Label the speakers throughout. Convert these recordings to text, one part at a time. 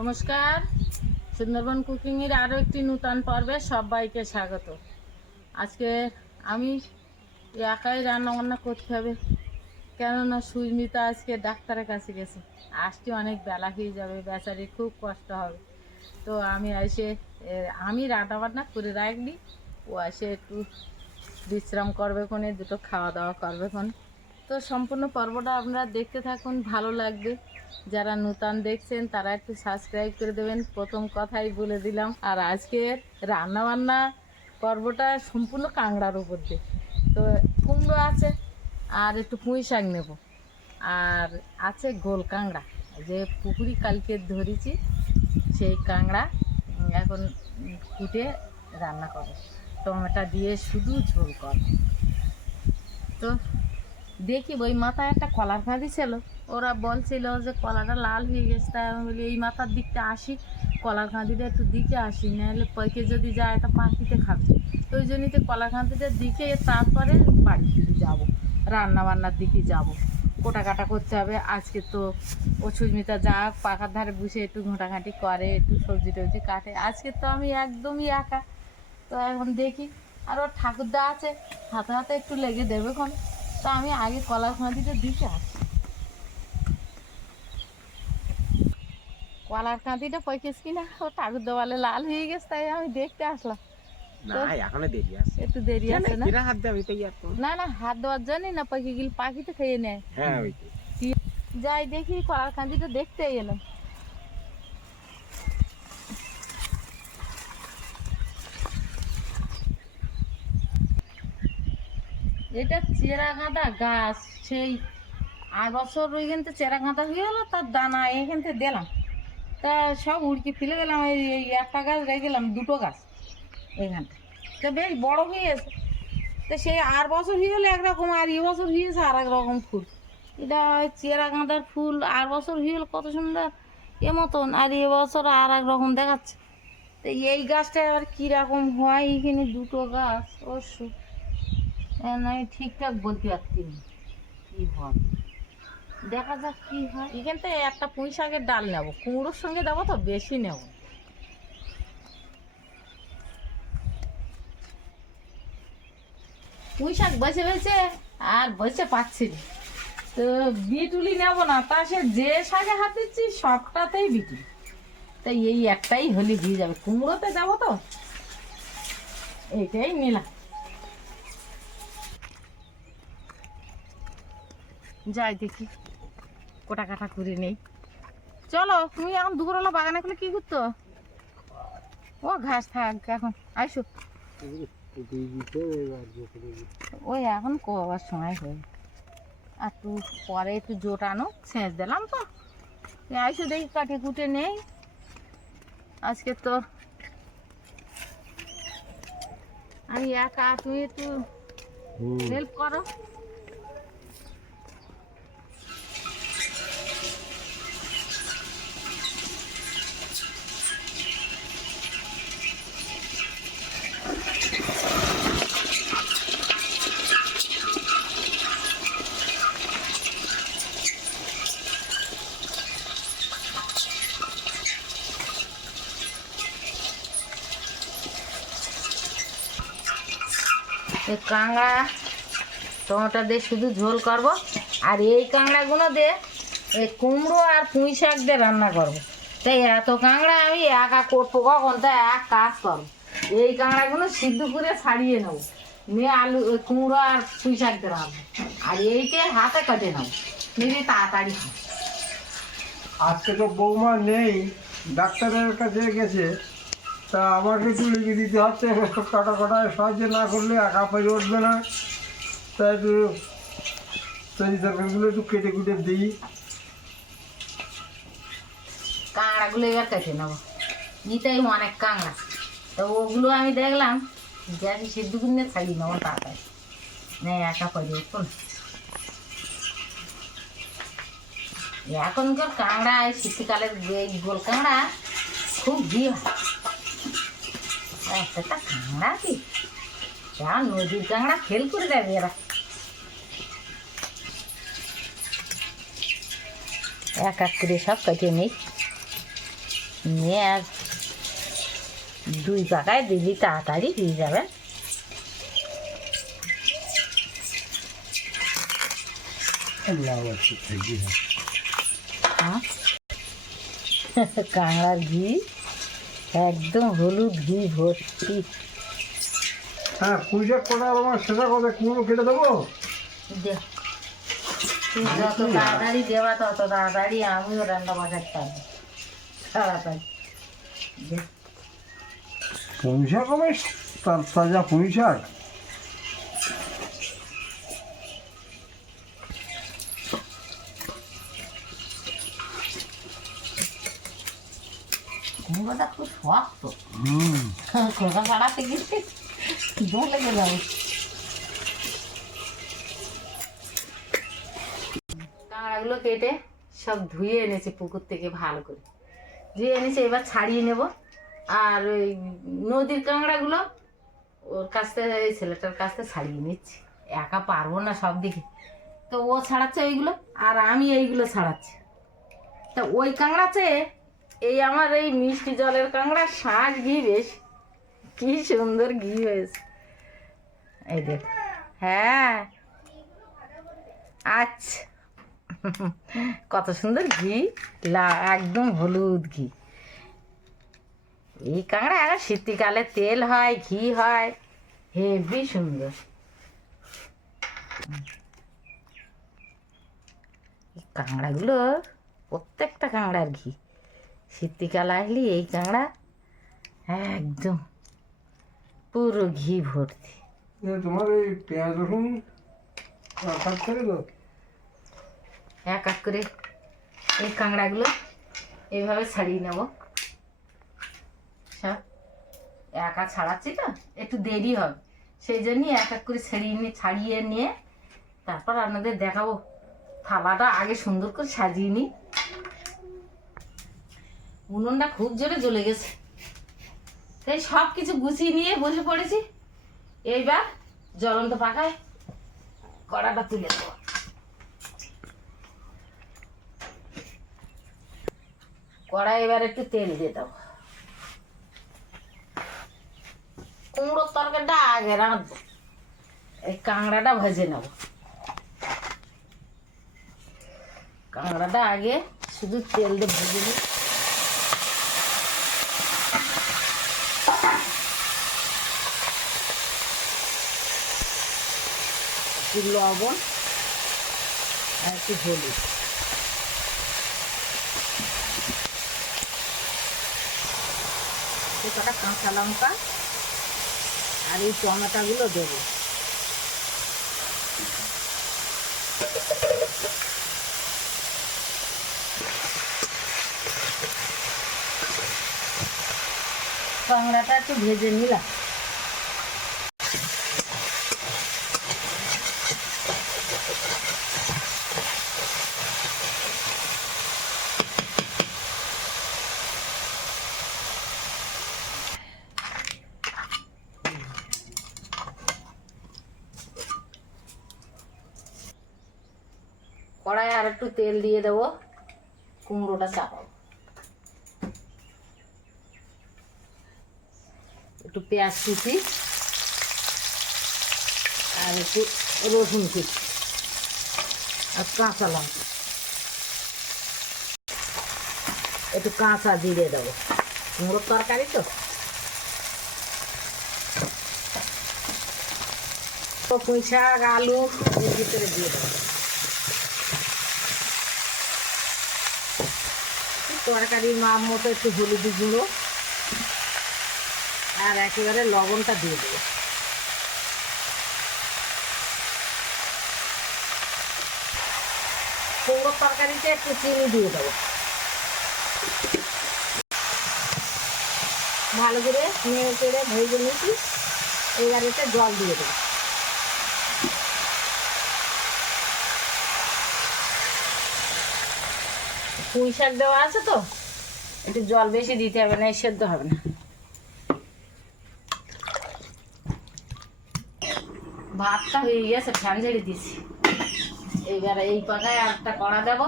Speaker 1: নমস্কার। সুন্দরবন কুকিংয়ের আরও একটি নূতন পর্বে সবাইকে স্বাগত। আজকে আমি একাই রান্না বান্না করতে হবে। কেননা সুস্মিতা আজকে ডাক্তারের কাছে গেছে। আসতে অনেক বেলা হয়ে যাবে বেচারি খুব কষ্ট হবে। তো আমি এসে আমি রান্না বান্না করে রাখলি ও এসে একটু বিশ্রাম করবে কোনে দুটো খাওয়া দাওয়া করবে কোনে তো সম্পূর্ণ পর্বটা আপনারা দেখতে থাকুন, ভালো লাগবে। যারা নূতন দেখছেন, তারা একটু সাবস্ক্রাইব করে দেবেন। প্রথম কথাই বলে দিলাম, আর আজকের রান্না বান্না পর্বটা সম্পূর্ণ কাংড়ার উপর দিয়ে। তো কুমড়ো আছে, আর একটু পুঁই শাক নেব। আর আছে গোল কাংড়া যে পুকুরি কালকে ধরেছি, সেই কাংড়া এখন কুটে রান্না করো টমেটো দিয়ে শুধু ঝোল কর তো দেখি, ওই মাথায় একটা কলার ফাঁদি ছিল। ওরা বলছিল যে কলাটা লাল হয়ে গেছে, তাই আমি বলি, এই মাথার দিকটা আসি, কলার খাঁদিটা একটু দিকে আসি, নাহলে পয়কে যদি যায় তা পাখিতে খাবে। তো ওই জন্যই তো কলার খাঁদিটা দিকে, তারপরে বাড়ি দিকে যাব রান্না বান্নার দিকে যাব। কোটা কাটা করতে হবে, আজকে তো ও সুস্মিতা যা পাখার ধারে বসে একটু ঘোঁটাঘাঁটি করে, একটু সবজি টবজি কাটে, আজকে তো আমি একদমই একা। তো এখন দেখি, আর ওর ঠাকুরদা আছে, হাতে হাতে একটু লেগে দেবে কোন তো আমি আগে কলার খাঁদিটা দিকে আসি কলার কাঁদিটা পয়কেছ কিনা? ও ঠাকুর দেওয়ালে লাল হয়ে গেছে তাই আমি দেখতে আসলাম।
Speaker 2: না এখনও দেরি আছে।
Speaker 1: একটু দেরি আছে না?
Speaker 2: কিরা হাত দেবে তাই আর
Speaker 1: না না হাত দেওয়ার জন্য না পাখি গিল পাখিতে খেয়ে নেয়
Speaker 2: হ্যাঁ ওই
Speaker 1: যাই দেখি কলার কাঁদিটা দেখতে এলাম এটা চেরা গাঁদা গাছ সেই আর বছর ওইখান থেকে চেরা গাঁদা হয়ে গেলো তার দানা এখান থেকে দিলাম। তা সব উড়কি ফেলে দিলাম, এই এই একটা গাছ রেখে গেলাম দুটো গাছ এইখানটা তা বেশ বড় হয়ে গেছে। তো সেই আর বছর হয়ে গেলে একরকম, আর এ বছর হয়েছে আর এক রকম ফুল। এটা চেরা গাঁদার ফুল, আর বছর হয়ে গেল কত সুন্দর এ মতন, আর এ বছর আর এক রকম দেখাচ্ছে। তো এই গাছটা আবার কীরকম হয়, এখানে দুটো গাছ, অবশ্য আমি ঠিকঠাক বলতে পারছি না। কী হয়? দেখা যাক কী হয়। এখান থেকে একটা পুঁই শাকের ডাল নেব। কুমড়োর সঙ্গে দেবো তো বেশি নেব। পুঁই শাক বেছে বেছে আর বসে পাচ্ছি তো বিটুলি নেব না তা সে যে শাকে হাত দিচ্ছি সবটাতেই বিটুলি। তাই এই একটাই হলি দিয়ে যাবে। কুমড়োতে যাব তো এইটাই নিলাম যাই দেখি। কোটা কাটা করে নেই। চলো তুমি এখন দুপুরবেলা বাগানে খুলে কি করতো? ও ঘাস থাক এখন আইসো। ওই এখন কবার সময় হয়ে আর একটু পরে একটু জোটানো সেচ দিলাম তো। আইসো দেখি কাটে কুটে নেই। আজকে তো আমি একা তুমি একটু হেল্প করো। এই কাঁংড়া টমেটো দিয়ে শুধু ঝোল করব, আর এই কাঁকড়াগুলো দিয়ে এই কুমড়ো আর পুঁই শাক দিয়ে রান্না করব। তাই এত কাঁকড়া আমি একা করব কখন? তাই এক কাজ করব এই কাঁকড়াগুলো সিদ্ধ করে ছাড়িয়ে নেব নিয়ে আলু কুমড়ো আর পুঁই শাক দিয়ে রাখব আর এইটা হাতে কাটে নেব নিয়ে তাড়াতাড়ি।
Speaker 3: আজকে তো বৌমা নেই, ডাক্তারের কাছে গেছে। তা আমাকে লিখে দিতে হচ্ছে কাটা কাটায় সাহায্য না করলে একা পেরে উঠবে না। তাই একটু তৈরি তরকারিগুলো একটু কেটে কুটে দিই।
Speaker 1: কাঁকড়াগুলো এবার কেটে নেব। নিতেই অনেক কাঁকড়া তো ওগুলো আমি দেখলাম গ্যাসে সিদ্ধ করে ছাড়িয়ে নেব তাড়াতাড়ি। না, একা করে উঠবো না। এখনকার কাঁকড়া শীতকালের গোল কাঁকড়া খুব ভিড় হয়। একটা কাঁকড়া কি? যা নদীর কাঁকড়া ফেল করে দেবে এরা এক এক করে সব কেটে নেই। নিয়ে আর দুই পাকায় দিলি তাড়াতাড়ি হয়ে যাবে। হ্যাঁ? কাঁকড়ার ঘি। একদম হলুদ ঘি ভর্তি।
Speaker 3: হ্যাঁ পুঁই কোটা আমার সেটা কথা কুমড়ো কেটে দেবো?
Speaker 1: যত তাড়াতাড়ি দেওয়া তত তাড়াতাড়ি আমিও রান্না বাজার পারব তাড়াতাড়ি।
Speaker 3: পুঁই শাক হবে? তার তাজা পুঁই শাক
Speaker 1: কুমড়োটা খুব শক্ত।
Speaker 3: হুম।
Speaker 1: খোসা পাড়াতে গেলে দম লেগে যাবে। কাঁকড়াগুলো কেটে সব ধুয়ে এনেছে পুকুর থেকে ভালো করে। ধুয়ে এনেছে এবার ছাড়িয়ে নেব। আর ওই নদীর কাঁকড়াগুলো ওর কাছ থেকে এই ছেলেটার কাছ থেকে ছাড়িয়ে নিচ্ছি। একা পারব না সব দিকে। তো ও ছাড়াচ্ছে ওইগুলো আর আমি এইগুলো ছাড়াচ্ছি। তা ওই কাঁকড়াতে এই আমার এই মিষ্টি জলের কাঁকড়া শাঁস ঘি বেশ। কি সুন্দর ঘি হয়েছে। এই দেখ। হ্যাঁ। আচ্ছা। কত সুন্দর ঘি। লা, একদম হলুদ ঘি। এই কাঁকড়া এখন শীতকালে তেল হয়, ঘি হয়। হেভি সুন্দর। কাঁকড়াগুলো প্রত্যেকটা কাঁকড়ার ঘি। শীতকাল আসলে এই কাঁকড়া? একদম পুরো ঘি ভর্তি।
Speaker 3: তোমার এই পেঁয়াজ রসুন
Speaker 1: এক এক করে এই কাঁকড়াগুলো এইভাবে ছাড়িয়ে নেব। সব একা ছাড়াচ্ছি তো একটু দেরি হবে। সেই জন্যই এক এক করে ছাড়িয়ে নিয়ে ছাড়িয়ে নিয়ে তারপর আপনাদের দেখাবো। থালাটা আগে সুন্দর করে সাজিয়ে নিই। উনুনটা খুব জোরে জ্বলে গেছে। তাই সব কিছু গুছিয়ে নিয়ে বসে পড়েছি। এইবার জ্বলন্ত পাকায় কড়াটা তুলে দেবো কড়াই এবার একটু তেল দিয়ে দেবো। কুমড়োর তরকারিটা আগে রাঁধবো। এই কাঁকড়াটা ভেজে নেব। কাঁকড়াটা আগে শুধু তেল দিয়ে ভেজে নিই। একটু লবণ আর একটু হলুদ। কাঁচা লঙ্কা আর এই টমেটোগুলো দেবো। কাঁকড়াটা একটু ভেজে নিলাম কড়াই আর একটু তেল দিয়ে দেবো কুমড়োটা চাপাবো। একটু পেঁয়াজ কুচি আর একটু রসুন কুচি আর কাঁচা লঙ্কা। একটু কাঁচা জিরে দেবো। কুমড়োর তরকারি তো। পুঁই শাক, আলু এর ভিতরে দিয়ে দেবো। তরকারির মাপ মতো একটু হলুদ গুঁড়ো। আর একেবারে লবণটা দিয়ে দেবো। কুমড়োর তরকারিতে একটু চিনি দিয়ে দেবো। ভালো করে নেড়ে চেড়ে ভেজে নিয়েছি। এবার এতে জল দিয়ে দেবো। পুঁই শাক দেওয়া আছে তো, একটু জল বেশি দিতে হবে, না সেদ্ধ হবে না। ভাতটা হয়ে গেছে, ফ্যান ঝেড়ে দিয়েছি। এইবারে এই পাকায় একটা কড়া দেবো,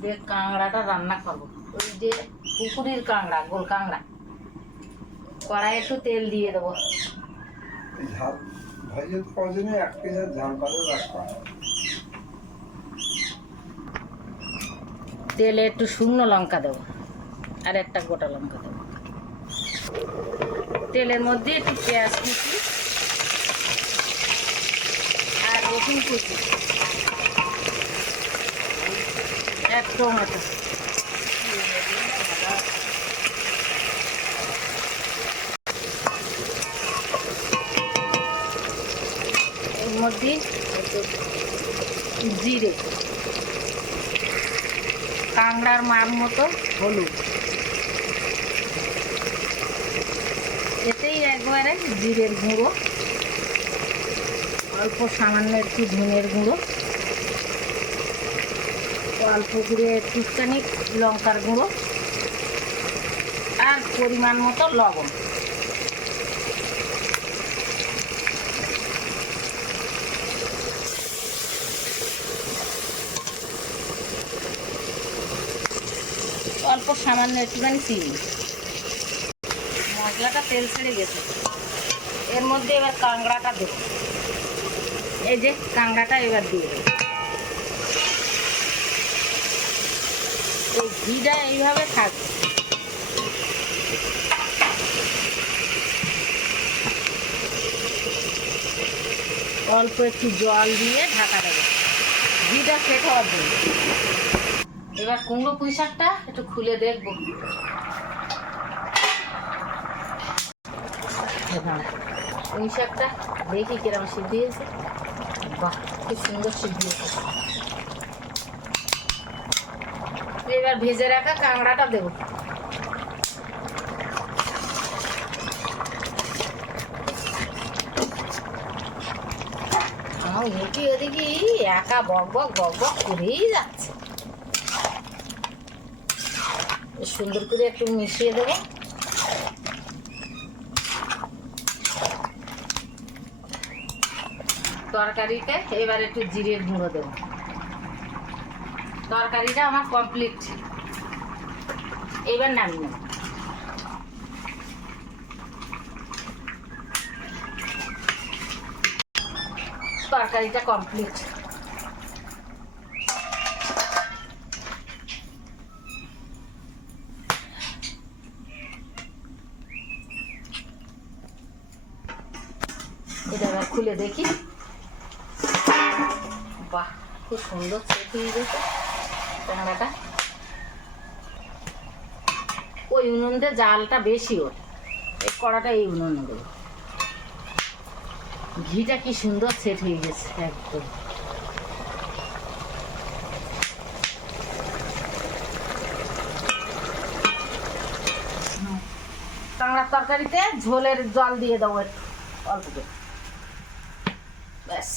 Speaker 1: দিয়ে কাঁকড়াটা রান্না করব। ওই যে পুকুরির কাঁকড়া, গোল কাঁকড়া। কড়াই একটু তেল দিয়ে দেবো।
Speaker 3: ঝাল এক পিসের ঝাল
Speaker 1: তেলে একটু শুকনো লঙ্কা দেবো, আর একটা গোটা লঙ্কা দেবো। তেলের মধ্যে একটু পেঁয়াজ কুচি আর রসুন কুচি, এক টমেটো। এর মধ্যে জিরে। কাংড়ার মাপ মতো হলুদ। এতেই একবারে জিরের গুঁড়ো, অল্প সামান্য একটু ধনের গুঁড়ো, অল্প করে একটুখানি লঙ্কার গুঁড়ো, আর পরিমাণ মতো লবণ। অল্প সামান্য একটুখানি চিনি। মশলাটা তেল ছেড়ে গেছে। এর মধ্যে এবার কাঁকড়াটা দেবো। এই যে কাঁকড়াটা এবার দিয়ে দেবো। এই ঘিটা এইভাবে থাকবে অল্প একটু জল দিয়ে ঢাকা দেবো। ঘিটা সেট হওয়ার জন্য। এবার কুমড়ো পুঁই শাকটা একটু খুলে দেখব। পুঁই শাকটা দেখি কিরম সিদ্ধ হয়েছে। বাহ খুব সুন্দর সিদ্ধ হয়েছে। এবার ভেজে রাখা কাঁকড়াটা দেবো। আমার মুখি ওদিকে একা বক বক বক বক করেই যাচ্ছে। সুন্দর করে একটু মিশিয়ে দেবো। তরকারিতে এবার একটু জিরের গুঁড়ো দেবো। তরকারিটা আমার কমপ্লিট এবার নামিয়ে তরকারিটা কমপ্লিট এটা এবার খুলে দেখি। বাহ, খুব সুন্দর সেট হয়ে গেছে। ক্যামেরাটা। ওই উনুনতে জালটা বেশি ওর। এই কড়াটা এই উনুন দেবো ঘিটা কি সুন্দর সেট হয়ে গেছে একদম। কাঁকড়ার তরকারিতে ঝোলের জল দিয়ে দেবো একটু, অল্প করে। ব্যাস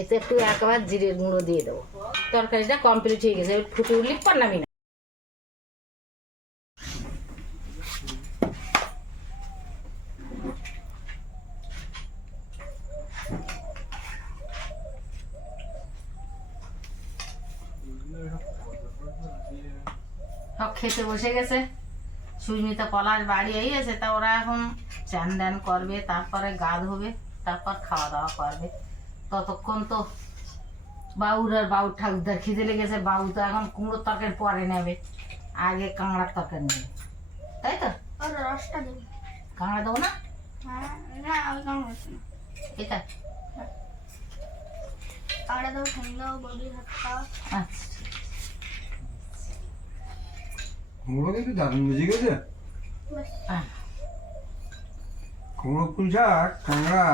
Speaker 1: এতে একটু একবার জিরের গুঁড়ো দিয়ে দেবো। তরকারিটা কমপ্লিট হয়ে গেছে ফুটে উঠলে পর নামি না খেতে বসে গেছে। সুস্মিতা পলাশ বাড়ি এই আছে তা ওরা এখন চান দান করবে তারপরে গা ধোবে তারপর খাওয়া দাওয়া করবে। ততক্ষণ তো বাউর আর বাউর ঠাকুরদার খিদে লেগেছে বাবু তো এখন কুমড়োর তরকারি পরে নেবে আগে কাঁকড়ার তরকারি নেবে। তাই তো?
Speaker 4: রসটা দেবো।
Speaker 1: কাঁকড়া দেবো না?
Speaker 4: হ্যাঁ না
Speaker 1: এটা?
Speaker 4: কাঁকড়া দেবো ঠান্ডা বডি হাত
Speaker 1: আচ্ছা।
Speaker 3: কুমড়ো কিন্তু দারুণ বুঝে গেছে? কুমড়ো পুঁই শাক কাঁকড়া।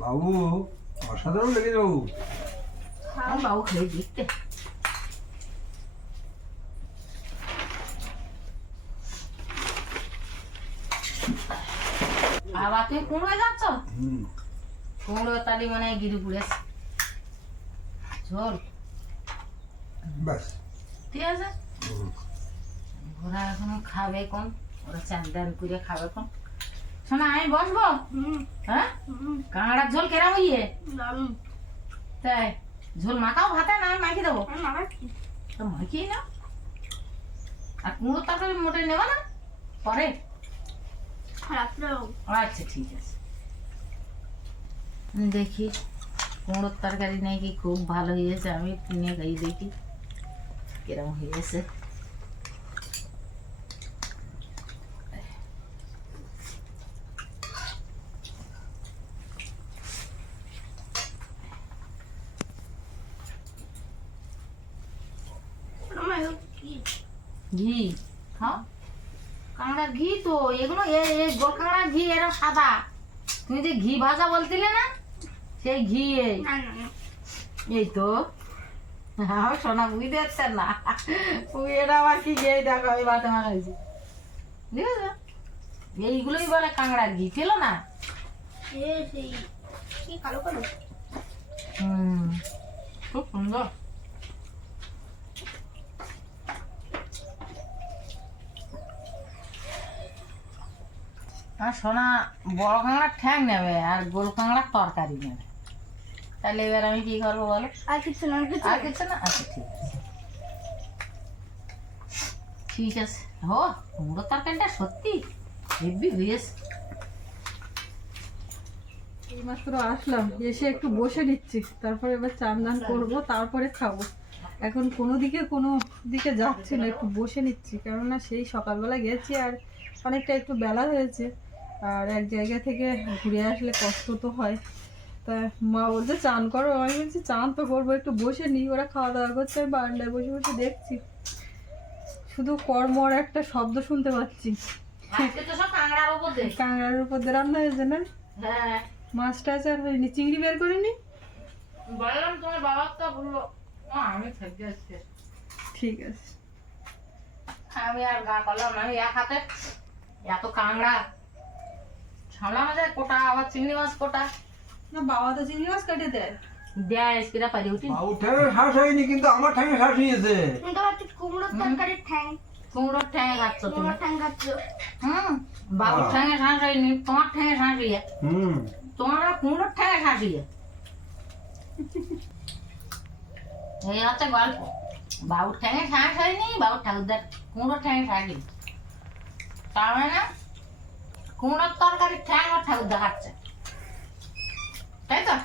Speaker 3: বাবু অসাধারণ লেগেছে বাবু।
Speaker 1: বাবু খেয়ে দেখতে। আবার তুমি কুমড়ো যাচ্ছ? কুমড়ো তালি মানে গিরি পুড়েছে। ঝোল
Speaker 3: ব্যাস।
Speaker 1: ঠিক আছে। ওরা এখন খাবে কোন ওরা চান করে খাবে কোন শোনা আমি বসবো? হ্যাঁ?
Speaker 4: হুম।
Speaker 1: কাঁকড়ার ঝোল কেরাম ইয়ে তাই ঝোল মাখাও ভাতে না আমি মাখিয়ে দেবো? তো মাখিয়ে না আর কুমড়ো তরকারি মোটে নেবা না? পরে। আচ্ছা ঠিক আছে। দেখি কুমড়োর তরকারি নাকি খুব ভালো হয়েছে আমি কিনে খাই দেখি। কিরম
Speaker 4: এগুলো কি
Speaker 1: ঘি খাও কাঁকড়ার ঘি তো এগুলো এ এ গোল কাঁকড়ার ঘি এরা সাদা। তুমি যে ঘি ভাজা বলছিলে না? সেই ঘি এই
Speaker 4: না না না।
Speaker 1: এই তো। আমার সোনা বুঝতে পারছেন না। এটা আবার কি এই দেখো মাখাইছি বুঝেছ এইগুলোই বলে কাঁকড়ার ঘি ছিল না?
Speaker 4: কালো কালো?
Speaker 1: হুম খুব সুন্দর। আর সোনা বড় কাঁকড়ার ঠ্যাং নেবে আর গোল কাঁকড়ার তরকারি নেবে। তাহলে এবার আমি কি করব বলো?
Speaker 4: আর কিছু না আর কিছু
Speaker 1: না। আচ্ছা ঠিক আছে। ঠিক আছে। হো কুমড়োর তরকারিটা সত্যি হেভি হয়েছে।
Speaker 5: এইমাত্র আসলাম এসে একটু বসে নিচ্ছি। তারপরে এবার চান দান করব তারপরে খাব। এখন কোনো দিকে কোনো দিকে যাচ্ছি না একটু বসে নিচ্ছি। কেননা সেই সকালবেলা গেছি আর অনেকটা একটু বেলা হয়েছে। আর এক জায়গা থেকে ঘুরে আসলে কষ্ট তো হয়। তা মা বলছে চান করো। আমি বলছি চান তো করব একটু বসে নিই ওরা খাওয়া দাওয়া করছে আমি বারান্দায় বসে বসে দেখছি। শুধু কর্মর একটা শব্দ শুনতে পাচ্ছি।
Speaker 1: তো সব কাঁকড়ার
Speaker 5: উপর দিয়ে। রান্না হয়েছে না?
Speaker 1: হ্যাঁ।
Speaker 5: মাছ টাছ আর হয়নি। চিংড়ি বের করিনি?
Speaker 1: বললাম তোমার বাবা তো বলল। আমি থেকে আসছি
Speaker 5: ঠিক আছে।
Speaker 1: আমি আর গা করলাম আমি এক হাতে এত কাঁকড়া। সামলানো যায় কোটা আবার চিংড়ি মাছ কোটা।
Speaker 5: না বাবা তো চিংড়ি মাছ কেটে দেয়।
Speaker 1: দেয় এসকিরা পারি উঠি।
Speaker 3: বাবু শ্বাস হয়নি কিন্তু আমার ঠ্যাঙে শ্বাস হয়েছে।
Speaker 4: তুমি তো ভাবছি কুমড়োর তরকারির ঠ্যাং।
Speaker 1: কুমড়োর ঠ্যাঙে খাচ্ছ তুমি।
Speaker 4: ঠ্যাং খাচ্ছ।
Speaker 1: হুম বাবুর। ঠ্যাঙে শ্বাস হয়নি তোমার ঠ্যাঙে শ্বাস হইয়া।
Speaker 3: হুম।
Speaker 1: তোমার কুমড়োর ঠ্যাঙে শ্বাস হইয়া। এই হচ্ছে গল্প। বাবুর ঠ্যাঙে শ্বাস হয়নি বাবুর ঠাকুরদার কুমড়োর ঠ্যাঙে শ্বাস হয়নি তার মানে কুমড়োর তরকারি ঠ্যাং ওর ঠাকুর দেখাচ্ছে তাই তো?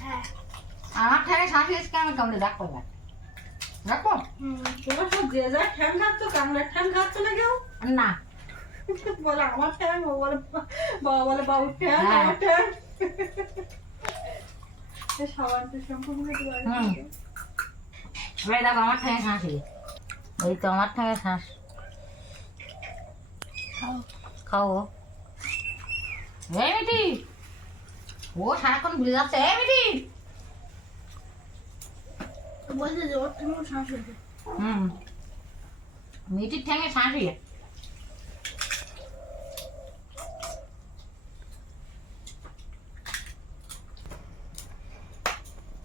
Speaker 4: হ্যাঁ
Speaker 1: আমার ঠ্যাঙে শ্বাস হয়েছে আমি কামড়ে না
Speaker 5: তোমরা সব যে যার ঠ্যাং খাচ্ছ কামড়ার ঠ্যাং খাচ্ছ না কেউ?
Speaker 1: না।
Speaker 5: বলে আমার ঠ্যাং ও বলে বাবা বলে বাবুর ঠ্যাং
Speaker 1: হ্যাঁ।
Speaker 5: আমার ঠ্যাং। এ সাবান তো সম্পূর্ণ
Speaker 1: দেখো আমার ঠ্যাঙে হয়ে এই তো আমার ঠ্যাঙে শ্বাস
Speaker 4: খাও।
Speaker 1: খাও। এই মিটি ও সারাক্ষণ ভুলে যাচ্ছে। এই মিটি
Speaker 4: তো বলছে যে ওর থেকে শ্বাস হয়েছে।
Speaker 1: হুম। মিটির ঠ্যাঙে শ্বাস হয়ে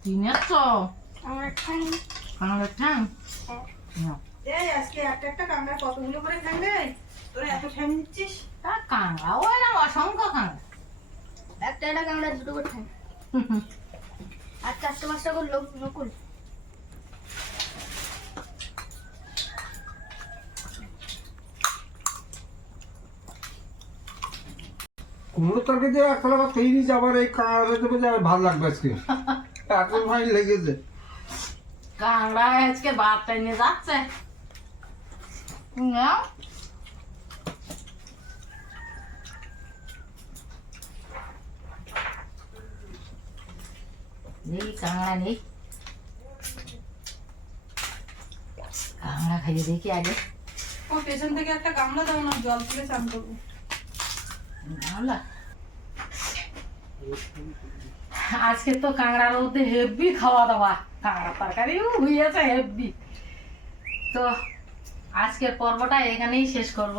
Speaker 1: কিনেছ
Speaker 4: আমার ঠ্যাং।
Speaker 1: আমাদের ঠ্যাং?
Speaker 4: হ্যাঁ।
Speaker 5: এই আজকে একটা একটা কামড়া কতগুলো করে দেয় তোরা এত ঠ্যাং নিচ্ছিস
Speaker 1: তা কাঁকড়া ওই না অসংখ্য কাঁকড়া
Speaker 4: একটা একটা কামড়া দুটো করে ঠ্যাং। আর চারটে পাঁচটা করে লোক নকুল।
Speaker 3: কুমড়োর তরকারি দিয়ে আবার খেয়ে নিয়েছে আবার এই কাঁড়া দেবে যে ভালো লাগবে আজকে। এত ভাই লেগেছে।
Speaker 1: কাঁকড়া আজকে বারটা নিয়ে যাচ্ছে। নেই কাঁকড়া নেই কাঁকড়া খাইয়ে দেখি আগে।
Speaker 5: ও পেছন থেকে একটা গামলা দাও না জল তুলে চান করব।
Speaker 1: গামলা? আজকে তো কাঁকড়ার মধ্যে হেভি খাওয়া দাওয়া। কাঁকড়া তরকারিও হয়েছে হেভি তো আজকের পর্বটা এখানেই শেষ করব।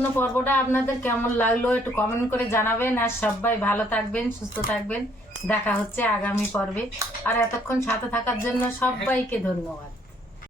Speaker 1: পুরো পর্বটা আপনাদের কেমন লাগল একটু কমেন্ট করে জানাবেন। আর সবাই ভালো থাকবেন, সুস্থ থাকবেন। দেখা হচ্ছে আগামী পর্বে। আর এতক্ষণ সাথে থাকার জন্য সবাইকে ধন্যবাদ।